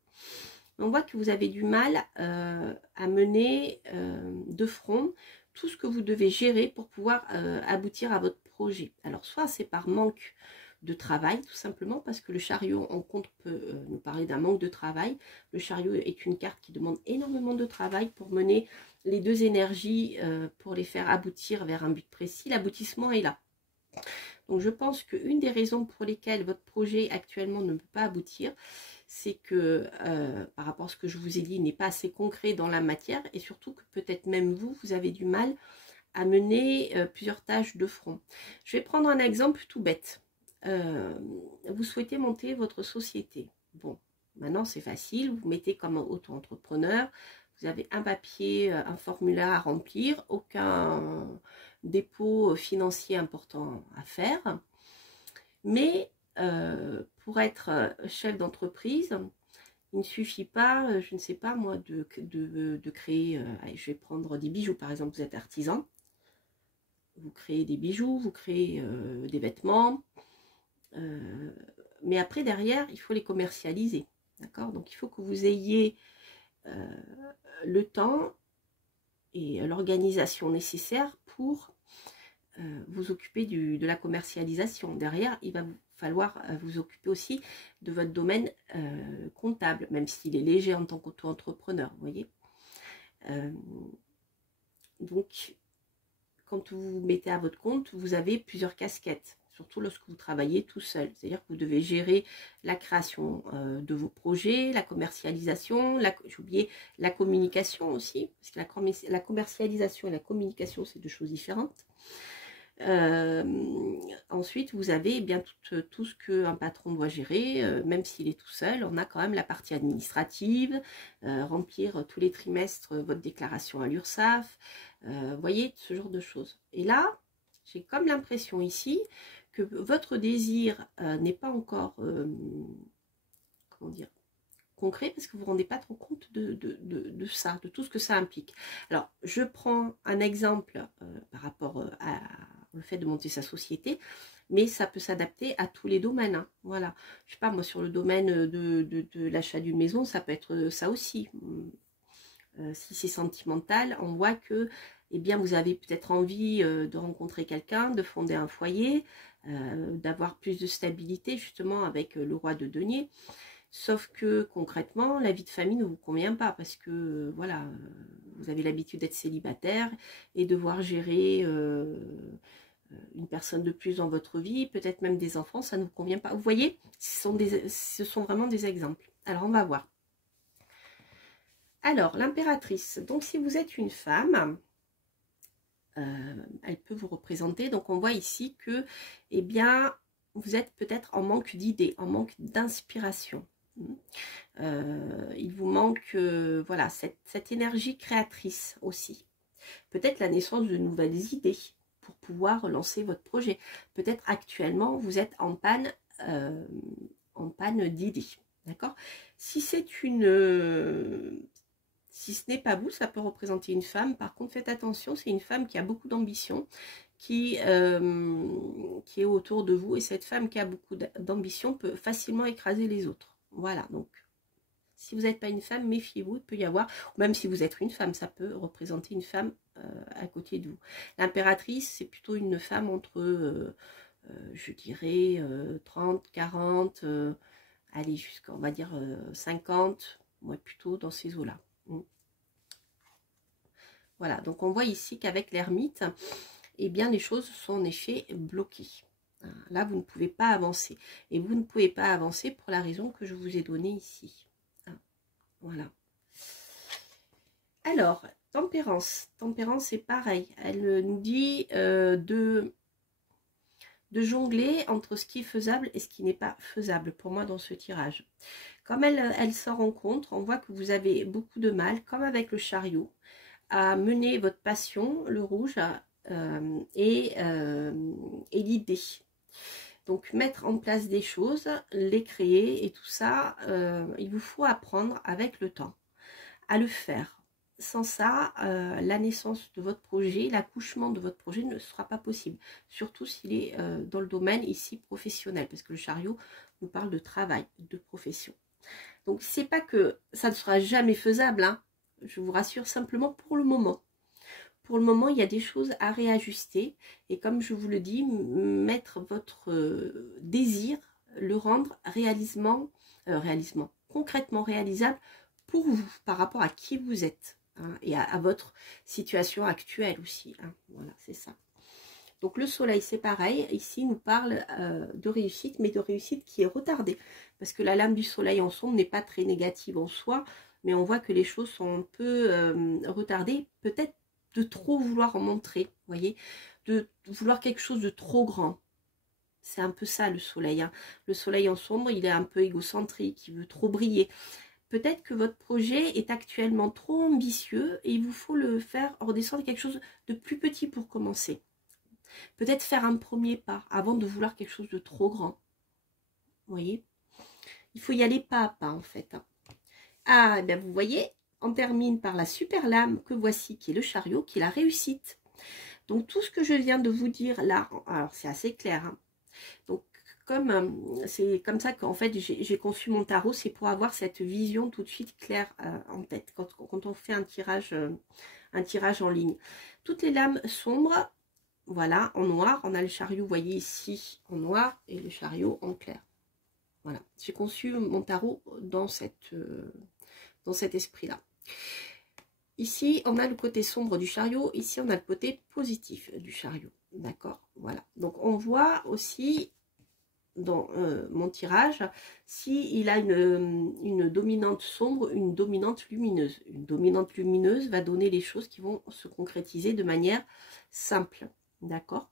On voit que vous avez du mal à mener de front tout ce que vous devez gérer pour pouvoir aboutir à votre projet. Alors soit c'est par manque de travail, tout simplement, parce que le chariot en contre peut nous parler d'un manque de travail. Le chariot est une carte qui demande énormément de travail pour mener les deux énergies, pour les faire aboutir vers un but précis. L'aboutissement est là. Donc je pense qu'une des raisons pour lesquelles votre projet actuellement ne peut pas aboutir, c'est que par rapport à ce que je vous ai dit, il n'est pas assez concret dans la matière, et surtout que peut-être même vous avez du mal à mener plusieurs tâches de front. Je vais prendre un exemple tout bête. Vous souhaitez monter votre société. Bon, maintenant c'est facile, vous mettez comme auto-entrepreneur, vous avez un papier, un formulaire à remplir, aucun dépôt financier important à faire. Mais pour être chef d'entreprise, il ne suffit pas, je ne sais pas moi, de créer, allez, je vais prendre des bijoux par exemple, vous êtes artisan, vous créez des bijoux, vous créez des vêtements, mais après derrière, il faut les commercialiser, d'accord? Donc il faut que vous ayez le temps et l'organisation nécessaire pour vous occuper de la commercialisation. Derrière, il va vous falloir vous occuper aussi de votre domaine comptable, même s'il est léger en tant qu'auto-entrepreneur, vous voyez. Donc, quand vous vous mettez à votre compte, vous avez plusieurs casquettes, surtout lorsque vous travaillez tout seul. C'est-à-dire que vous devez gérer la création de vos projets, la commercialisation, j'ai oublié la communication aussi, parce que la commercialisation et la communication, c'est deux choses différentes. Ensuite, vous avez bien tout ce qu'un patron doit gérer, même s'il est tout seul, on a quand même la partie administrative, remplir tous les trimestres votre déclaration à l'URSSAF, voyez, ce genre de choses. Et là, j'ai comme l'impression ici que votre désir n'est pas encore, comment dire, concret, parce que vous ne vous rendez pas trop compte de ça, de tout ce que ça implique. Alors, je prends un exemple par rapport à le fait de monter sa société, mais ça peut s'adapter à tous les domaines, hein. Voilà, je sais pas, moi sur le domaine de l'achat d'une maison, ça peut être ça aussi. Si c'est sentimental, on voit que eh bien, vous avez peut-être envie de rencontrer quelqu'un, de fonder un foyer, d'avoir plus de stabilité justement avec le roi de denier. Sauf que concrètement, la vie de famille ne vous convient pas parce que voilà, vous avez l'habitude d'être célibataire et devoir gérer une personne de plus dans votre vie, peut-être même des enfants, ça ne vous convient pas. Vous voyez, ce sont vraiment des exemples. Alors, on va voir. Alors, l'impératrice. Donc, si vous êtes une femme, elle peut vous représenter. Donc, on voit ici que, eh bien, vous êtes peut-être en manque d'idées, en manque d'inspiration. Il vous manque voilà, cette énergie créatrice aussi. Peut-être la naissance de nouvelles idées pour pouvoir lancer votre projet. Peut-être actuellement vous êtes en panne d'idées. D'accord? Si c'est Si ce n'est pas vous, ça peut représenter une femme. Par contre, faites attention, c'est une femme qui a beaucoup d'ambition, qui est autour de vous. Et cette femme qui a beaucoup d'ambition peut facilement écraser les autres. Voilà, donc si vous n'êtes pas une femme, méfiez-vous, il peut y avoir, même si vous êtes une femme, ça peut représenter une femme à côté de vous. L'impératrice, c'est plutôt une femme entre, je dirais, 30, 40, allez, jusqu'à, on va dire, 50, moi plutôt dans ces eaux-là. Voilà, donc on voit ici qu'avec l'ermite, eh bien les choses sont en effet bloquées. Là, vous ne pouvez pas avancer. Et vous ne pouvez pas avancer pour la raison que je vous ai donnée ici. Voilà. Alors, tempérance. Tempérance, c'est pareil. Elle nous dit de jongler entre ce qui est faisable et ce qui n'est pas faisable pour moi dans ce tirage. Comme elle s'en rend compte, on voit que vous avez beaucoup de mal, comme avec le chariot, à mener votre passion, le rouge, et l'idée. Donc, mettre en place des choses, les créer et tout ça, il vous faut apprendre avec le temps à le faire. Sans ça, la naissance de votre projet, l'accouchement de votre projet ne sera pas possible. Surtout s'il est dans le domaine ici professionnel, parce que le chariot nous parle de travail, de profession. Donc, c'est pas que ça ne sera jamais faisable, hein. Je vous rassure, simplement pour le moment. Pour le moment, il y a des choses à réajuster. Et comme je vous le dis, mettre votre désir, le rendre concrètement réalisable pour vous, par rapport à qui vous êtes. Hein, et à votre situation actuelle aussi. Hein, voilà, c'est ça. Donc le soleil, c'est pareil. Ici, il nous parle de réussite, mais de réussite qui est retardée. Parce que la lame du soleil en sombre n'est pas très négative en soi. Mais on voit que les choses sont un peu retardées. Peut-être de trop vouloir en montrer, vous voyez, de vouloir quelque chose de trop grand. C'est un peu ça le soleil. Hein. Le soleil en sombre, il est un peu égocentrique, il veut trop briller. Peut-être que votre projet est actuellement trop ambitieux et il vous faut le faire redescendre à quelque chose de plus petit pour commencer. Peut-être faire un premier pas avant de vouloir quelque chose de trop grand. Vous voyez? Il faut y aller pas à pas en fait. Hein. Ah, bien vous voyez, on termine par la super lame que voici, qui est le chariot, qui est la réussite. Donc tout ce que je viens de vous dire là, alors c'est assez clair. Hein. Donc c'est comme ça qu'en fait j'ai conçu mon tarot, c'est pour avoir cette vision tout de suite claire en tête quand on fait un tirage en ligne. Toutes les lames sombres, voilà, en noir, on a le chariot, vous voyez ici, en noir, et le chariot en clair. Voilà, j'ai conçu mon tarot dans cet esprit-là. Ici, on a le côté sombre du chariot, ici on a le côté positif du chariot. D'accord, voilà. Donc on voit aussi dans mon tirage, s'il a une dominante sombre, une dominante lumineuse. Une dominante lumineuse va donner les choses qui vont se concrétiser de manière simple. D'accord,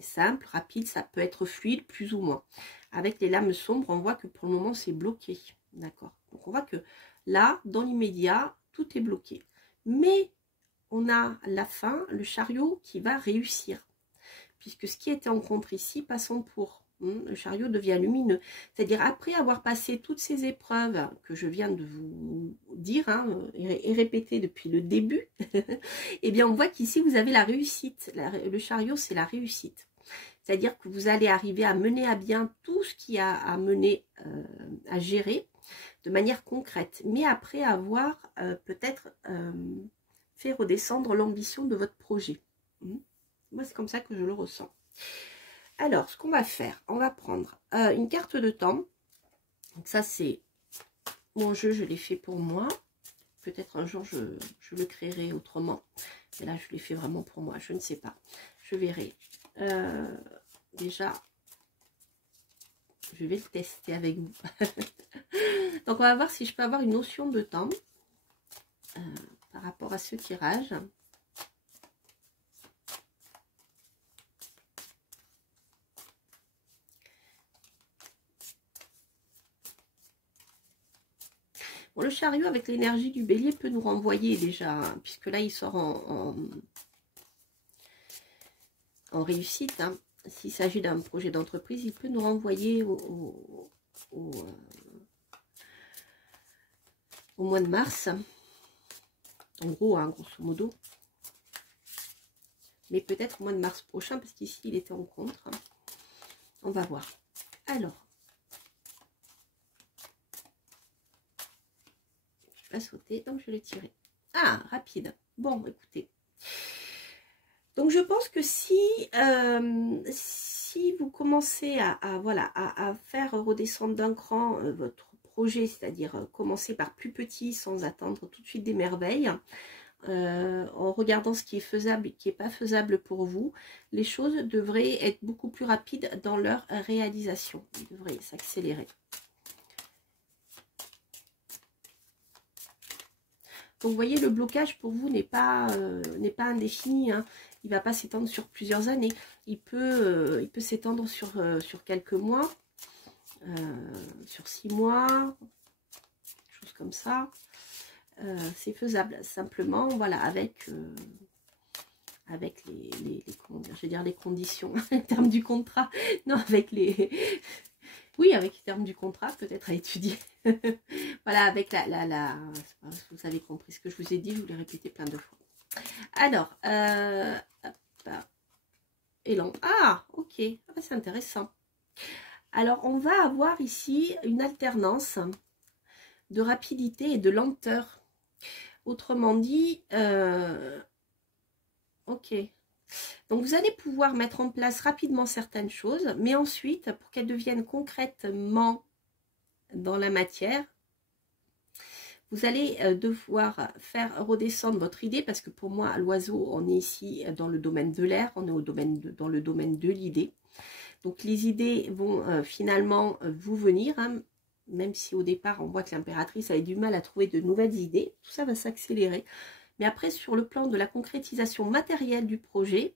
simple, rapide, ça peut être fluide, plus ou moins. Avec les lames sombres, on voit que pour le moment, c'est bloqué. D'accord, donc on voit que là, dans l'immédiat, tout est bloqué. Mais on a la fin, le chariot qui va réussir. Puisque ce qui était en contre ici passe en pour. Le chariot devient lumineux. C'est-à-dire après avoir passé toutes ces épreuves que je viens de vous dire et répéter depuis le début, eh bien on voit qu'ici vous avez la réussite. Le chariot, c'est la réussite. C'est-à-dire que vous allez arriver à mener à bien tout ce qui a à mener, à gérer de manière concrète. Mais après avoir peut-être fait redescendre l'ambition de votre projet. Moi, c'est comme ça que je le ressens. Alors, ce qu'on va faire, on va prendre une carte de temps. Donc ça, c'est mon jeu, je l'ai fait pour moi. Peut-être un jour, je le créerai autrement. Mais là, je l'ai fait vraiment pour moi, je ne sais pas. Je verrai. Déjà, je vais le tester avec vous. Donc, on va voir si je peux avoir une notion de temps par rapport à ce tirage. Bon, le chariot avec l'énergie du bélier peut nous renvoyer déjà, hein, puisque là il sort en réussite. Hein. S'il s'agit d'un projet d'entreprise, il peut nous renvoyer au mois de mars. En gros, hein, grosso modo. Mais peut-être au mois de mars prochain, parce qu'ici, il était en contre. On va voir. Alors, je vais sauter, donc je l'ai tiré. Ah, rapide. Bon, écoutez. Donc, je pense que si vous commencez voilà, à faire redescendre d'un cran votre projet, c'est-à-dire commencer par plus petit sans attendre tout de suite des merveilles, en regardant ce qui est faisable et qui n'est pas faisable pour vous, les choses devraient être beaucoup plus rapides dans leur réalisation. Ils devraient s'accélérer. Donc vous voyez, le blocage pour vous n'est pas indéfini, hein. Il ne va pas s'étendre sur plusieurs années. Il peut s'étendre sur quelques mois, sur 6 mois, chose comme ça. C'est faisable. Simplement, voilà, avec comment dire, je vais dire les conditions, les termes du contrat. Non, avec les... Oui, avec les termes du contrat, peut-être à étudier. Voilà, avec vous avez compris ce que je vous ai dit, je vous l'ai répété plein de fois. Alors, élan. Ah, ok, ah, c'est intéressant. Alors, on va avoir ici une alternance de rapidité et de lenteur. Autrement dit, ok. Donc, vous allez pouvoir mettre en place rapidement certaines choses, mais ensuite, pour qu'elles deviennent concrètement dans la matière, vous allez devoir faire redescendre votre idée, parce que pour moi, à l'oiseau, on est ici dans le domaine de l'air, on est dans le domaine de l'idée. Donc, les idées vont finalement vous venir, hein, même si au départ, on voit que l'impératrice avait du mal à trouver de nouvelles idées. Tout ça va s'accélérer. Mais après, sur le plan de la concrétisation matérielle du projet,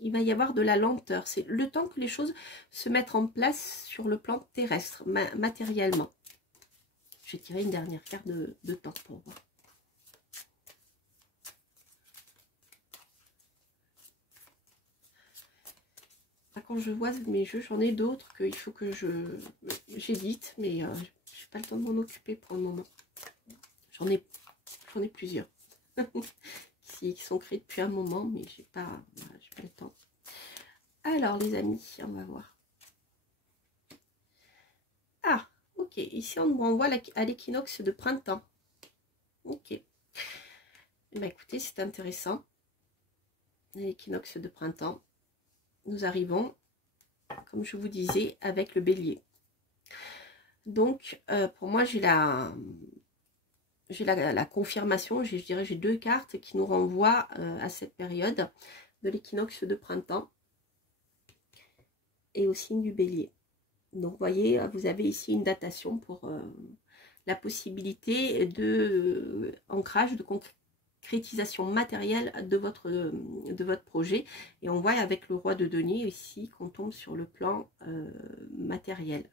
il va y avoir de la lenteur. C'est le temps que les choses se mettent en place sur le plan terrestre, matériellement. Je vais tirer une dernière carte de temps pour voir. Quand je vois mes jeux, j'en ai d'autres qu'il faut que j'édite, mais je n'ai pas le temps de m'en occuper pour le moment. J'en ai plusieurs qui sont créés depuis un moment, mais j'ai pas le temps. Alors les amis, on va voir. Ah, ok. Ici on nous renvoie à l'équinoxe de printemps. Ok. Ben, écoutez, c'est intéressant. L'équinoxe de printemps. Nous arrivons, comme je vous disais, avec le bélier. Donc, pour moi, j'ai la confirmation, je dirais, j'ai 2 cartes qui nous renvoient à cette période de l'équinoxe de printemps et au signe du bélier. Donc, vous voyez, vous avez ici une datation pour la possibilité de ancrage, de concrétisation matérielle de votre projet. Et on voit avec le roi de denier ici qu'on tombe sur le plan matériel.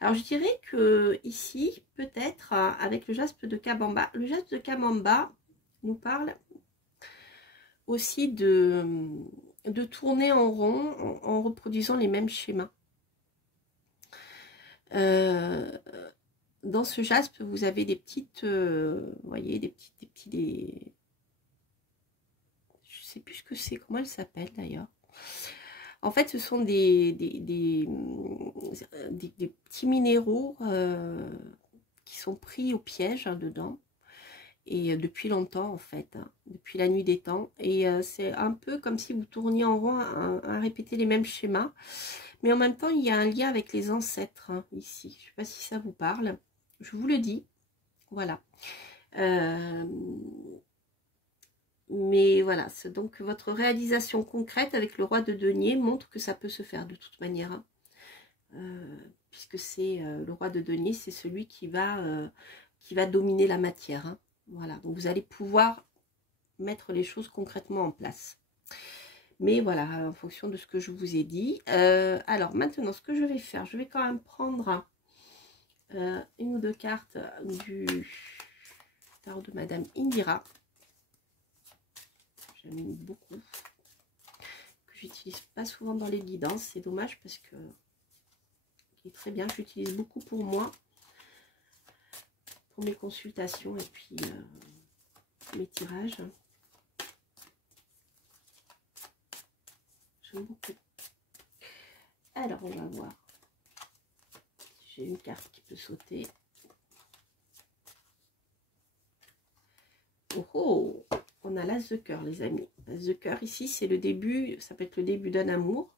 Alors, je dirais que ici, peut-être, avec le jaspe de Kabamba, le jaspe de Kabamba nous parle aussi de tourner en rond en reproduisant les mêmes schémas. Dans ce jaspe, vous avez des petites, vous voyez, je sais plus ce que c'est, comment elle s'appelle d'ailleurs. En fait, ce sont des petits minéraux qui sont pris au piège dedans. Et depuis longtemps, en fait, hein, depuis la nuit des temps. Et c'est un peu comme si vous tourniez en rond à répéter les mêmes schémas. Mais en même temps, il y a un lien avec les ancêtres, hein, ici. Je ne sais pas si ça vous parle. Je vous le dis. Voilà. Mais voilà, donc votre réalisation concrète avec le roi de denier montre que ça peut se faire de toute manière. Hein. Puisque c'est le roi de denier, c'est celui qui va dominer la matière. Hein. Voilà, donc vous allez pouvoir mettre les choses concrètement en place. Mais voilà, en fonction de ce que je vous ai dit. Alors maintenant, ce que je vais faire, je vais quand même prendre une ou 2 cartes du tarot de Madame Indira. J'aime beaucoup, que j'utilise pas souvent dans les guidances, c'est dommage parce que il est très bien, j'utilise beaucoup pour moi, pour mes consultations et puis mes tirages. J'aime beaucoup. Alors, on va voir. J'ai une carte qui peut sauter. Oh, oh, on a l'as de cœur, les amis. L'as de cœur, ici, c'est le début. Ça peut être le début d'un amour.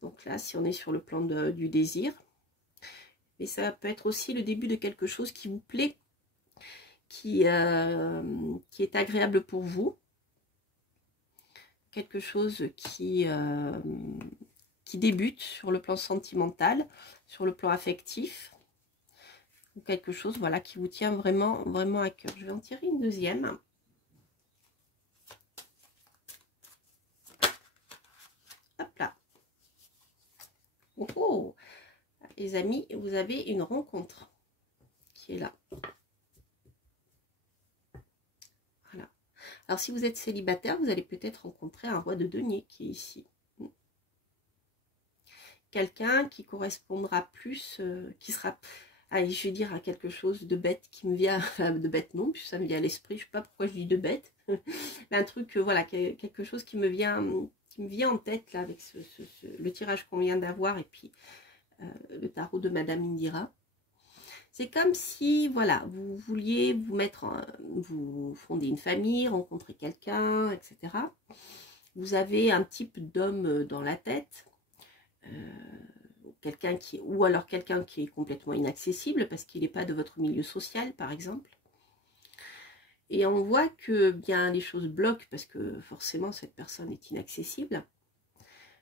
Donc là, si on est sur le plan du désir. Mais ça peut être aussi le début de quelque chose qui vous plaît, qui est agréable pour vous. Quelque chose qui débute sur le plan sentimental, sur le plan affectif. Ou quelque chose, voilà, qui vous tient vraiment, vraiment à cœur. Je vais en tirer une deuxième. Hop là. Oh, oh. Les amis, vous avez une rencontre qui est là. Voilà. Alors, si vous êtes célibataire, vous allez peut-être rencontrer un roi de denier qui est ici. Quelqu'un qui correspondra plus, qui sera, allez, je vais dire à quelque chose de bête qui me vient, de bête non, puis ça me vient à l'esprit, je ne sais pas pourquoi je dis de bête, mais un truc, voilà, quelque chose qui me vient en tête, là, avec le tirage qu'on vient d'avoir, et puis le tarot de Madame Indira. C'est comme si, voilà, vous vouliez vous mettre, vous fonder une famille, rencontrer quelqu'un, etc. Vous avez un type d'homme dans la tête, ou alors quelqu'un qui est complètement inaccessible parce qu'il n'est pas de votre milieu social, par exemple. Et on voit que bien les choses bloquent parce que forcément cette personne est inaccessible,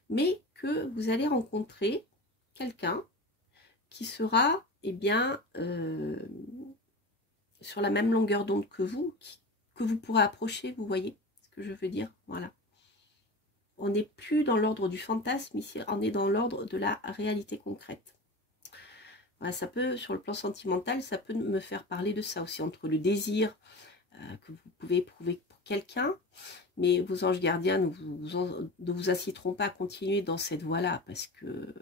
mais que vous allez rencontrer quelqu'un qui sera, eh bien, sur la même longueur d'onde que vous pourrez approcher, vous voyez ce que je veux dire, voilà. On n'est plus dans l'ordre du fantasme, ici on est dans l'ordre de la réalité concrète. Voilà, ça peut, sur le plan sentimental, ça peut me faire parler de ça aussi, entre le désir que vous pouvez éprouver pour quelqu'un, mais vos anges gardiens ne vous inciteront pas à continuer dans cette voie-là, parce que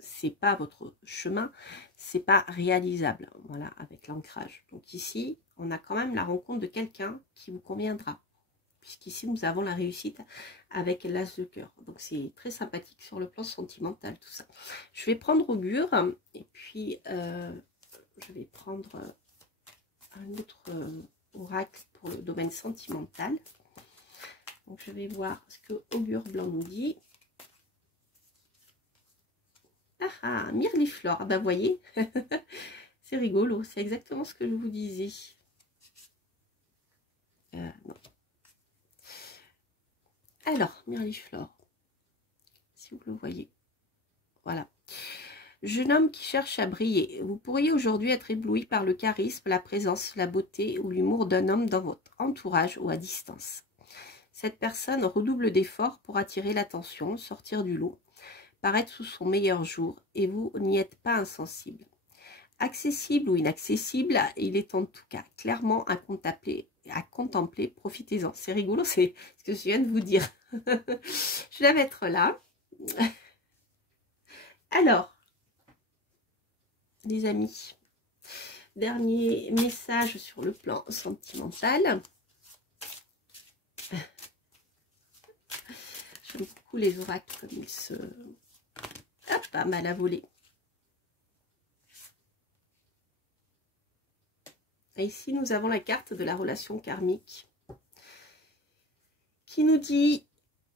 c'est pas votre chemin, c'est pas réalisable, voilà, avec l'ancrage. Donc ici, on a quand même la rencontre de quelqu'un qui vous conviendra, puisqu'ici, nous avons la réussite avec l'as de cœur. Donc c'est très sympathique sur le plan sentimental, tout ça. Je vais prendre augure, et puis je vais prendre un autre oracle pour le domaine sentimental. Donc je vais voir ce que augure blanc nous dit. Ah ah, mirliflore, ben voyez, c'est rigolo, c'est exactement ce que je vous disais. Non. Alors, mirliflore, si vous le voyez, voilà. Jeune homme qui cherche à briller, vous pourriez aujourd'hui être ébloui par le charisme, la présence, la beauté ou l'humour d'un homme dans votre entourage ou à distance. Cette personne redouble d'efforts pour attirer l'attention, sortir du lot, paraître sous son meilleur jour, et vous n'y êtes pas insensible. Accessible ou inaccessible, il est en tout cas clairement à contempler, profitez-en. C'est rigolo, c'est ce que je viens de vous dire. Je vais la mettre là. Alors, les amis, dernier message sur le plan sentimental. J'aime beaucoup les oracles comme ils se... Hop, pas mal à voler. Et ici, nous avons la carte de la relation karmique qui nous dit,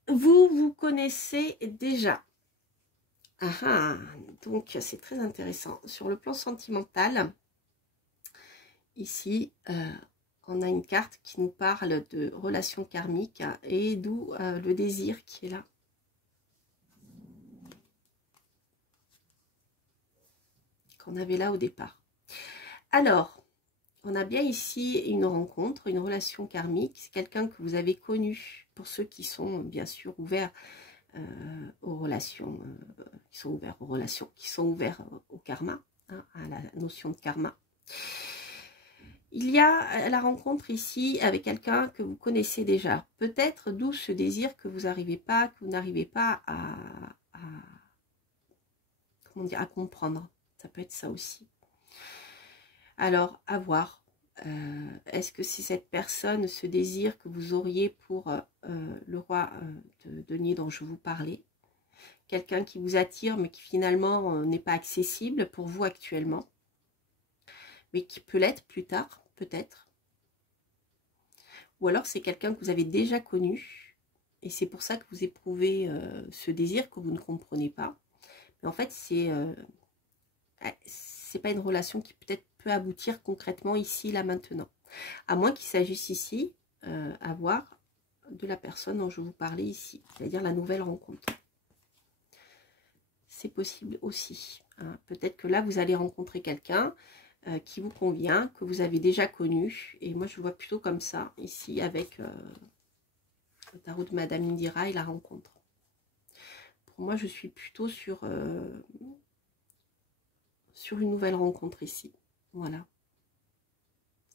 vous connaissez déjà. Ah, ah, donc c'est très intéressant. Sur le plan sentimental, ici, on a une carte qui nous parle de relation karmique et d'où le désir qui est là. Qu'on avait là au départ. Alors, on a bien ici une rencontre, une relation karmique. C'est quelqu'un que vous avez connu, pour ceux qui sont bien sûr ouverts aux relations, qui sont ouverts au karma, hein, à la notion de karma. Il y a la rencontre ici avec quelqu'un que vous connaissez déjà. Peut-être d'où ce désir que vous n'arrivez pas comment dire, à comprendre. Ça peut être ça aussi. Alors, à voir. Est-ce que c'est cette personne, ce désir que vous auriez pour le roi de denier dont je vous parlais? Quelqu'un qui vous attire, mais qui finalement n'est pas accessible pour vous actuellement, mais qui peut l'être plus tard, peut-être. Ou alors c'est quelqu'un que vous avez déjà connu, et c'est pour ça que vous éprouvez ce désir que vous ne comprenez pas. Mais en fait, c'est pas une relation qui peut-être peut aboutir concrètement ici, là, maintenant. À moins qu'il s'agisse ici, à voir, de la personne dont je vous parlais ici, c'est-à-dire la nouvelle rencontre. C'est possible aussi. Hein. Peut-être que là, vous allez rencontrer quelqu'un qui vous convient, que vous avez déjà connu. Et moi, je vois plutôt comme ça, ici, avec le tarot de Madame Indira et la rencontre. Pour moi, je suis plutôt sur une nouvelle rencontre ici. Voilà.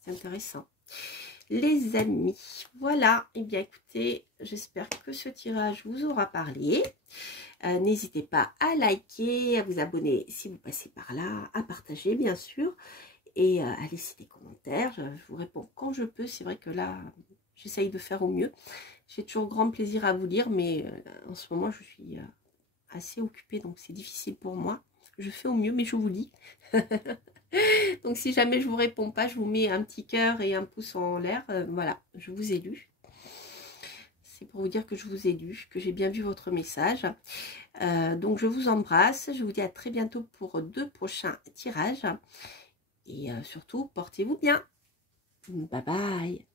C'est intéressant. Les amis, voilà. Eh bien, écoutez, j'espère que ce tirage vous aura parlé. N'hésitez pas à liker, à vous abonner si vous passez par là, à partager, bien sûr, et à laisser des commentaires. Je vous réponds quand je peux. C'est vrai que là, j'essaye de faire au mieux. J'ai toujours grand plaisir à vous lire, mais en ce moment, je suis assez occupée, donc c'est difficile pour moi. Je fais au mieux, mais je vous lis. Donc si jamais je vous réponds pas, je vous mets un petit cœur et un pouce en l'air. Voilà, je vous ai lu. C'est pour vous dire que je vous ai lu, que j'ai bien vu votre message. Donc je vous embrasse. Je vous dis à très bientôt pour 2 prochains tirages. Et surtout, portez-vous bien. Bye bye.